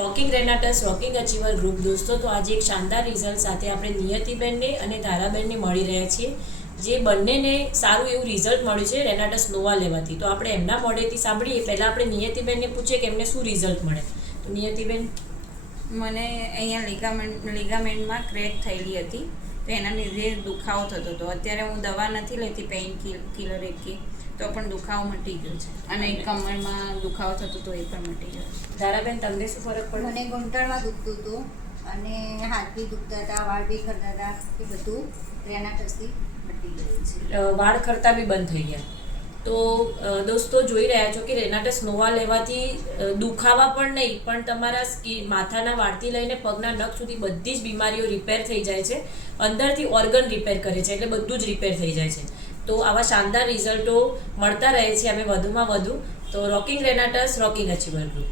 Rocking રેનાટસ rocking અચીવર group દોસ્તો, તો આજે એક શાનદાર રિઝલ્ટ સાથે આપણે નિયતિબેનને અને ધારાબેનને મળી રહ્યા છીએ, જે બંનેને સારું એવું રિઝલ્ટ મળ્યું છે રેનાટસ નોવા લેવાથી. તો આપણે એમના મોઢેથી સાંભળીએ. પહેલાં આપણે નિયતિબેનને પૂછીએ કે એમને શું રિઝલ્ટ મળે. તો નિયતિબેન, મને અહીંયા લિગામેન્ટમાં ક્રેક થયેલી હતી, તો એના લીધે દુખાવો થતો હતો. અત્યારે હું દવા નથી લેતી, પેઇન કિલર એકી, તો પણ દુખાવો મટી ગયો છે. અને કમરમાં દુખાવો થતો હતો, એ પણ મટી ગયો છે. ધારાબેન, તમને શું ફરક પડ્યો? મને ઘૂંટણમાં દુખતું હતું અને હાથ બી દુખતા હતા, વાળ બી ખરતા હતા, એ બધું રેનાટસથી મટી ગયું છે. વાળ ખરતા બી બંધ થઈ ગયા. તો દોસ્તો, જોઈ રહ્યા છો કે રેનાટસ નોવા લેવાથી દુખાવા પણ નહીં, પણ તમારા માથાના વાળથી લઈને પગના નખ સુધી બધી જ બીમારીઓ રિપેર થઈ જાય છે. અંદરથી ઓર્ગન રિપેર કરે છે, એટલે બધું જ રિપેર થઈ જાય છે. તો આવા શાનદાર રિઝલ્ટો મળતા રહે છે અમે વધુમાં વધુ. તો રોકિંગ રેનાટસ રોકિંગ અચીવર ગ્રુપ.